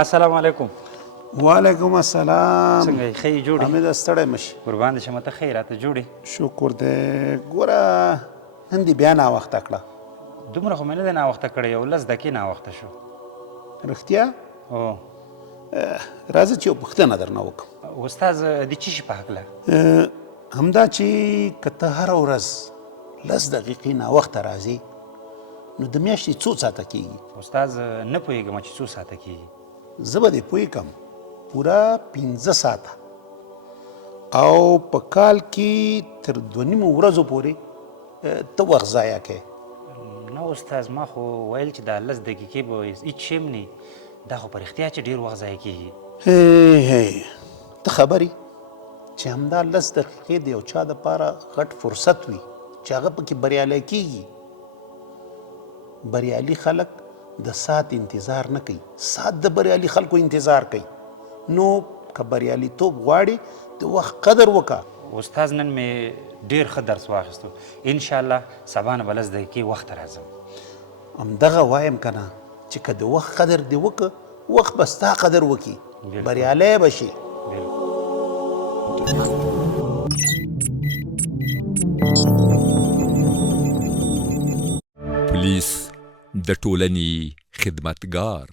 السلام علیکم. وعلیکم السلام. څنګه یې؟ ښه یې جوړې؟ حمید ستړی مه شي. قربان دې شمه، ته ښه یې راته جوړې؟ شکر دی. ګوره نن دې بیا ناوخته کړه. دومره خو مې نه دی ناوخته کړی، یو 10 دقیقې ناوخته شو. رښتیا؟ هو. راځه چې یو پوښتنه درنه وکړم. استاد د څه شي په هکله؟ همدا چې که ته هره ورځ 10 دقیقې ناوخته راځې نو د میاشتې څو ساعته کېږي؟ استاد نه پوهېږم چې څو ساعته کېږي. زه به دې پوه کړم. پوره 15 ساعته او په کال کې تر 2.5 ورځو پورې ته وخت ضایع کوې. نه استاد، ما خو ویل چې دا 10 دقیقې به هېڅ شی هم نه، دا خو په رښتیا چې ډېر وخت ضایع کېږي. ته خبرې چې همدا 10 دقیقې د یو چا دپاره غټ فرصت وي چې هغه پکې بریالی کېږي. بریالي خلک د ساعت انتظار نه کوي، ساعت د بریالي خلکو انتظار کوي. نو که بریالیتوب غواړې د وخت قدر وکړه. استاد نن مې ډېر ښه درس واخیستو، انشاءالله سبا نه به 10 دقیقې وخته راځم. همدغه وایم که نه چې که د وخت قدر دې وکړه وخت به ستا قدر وکړي، بریالی به شي. پولیس د ټولنې خدمتګار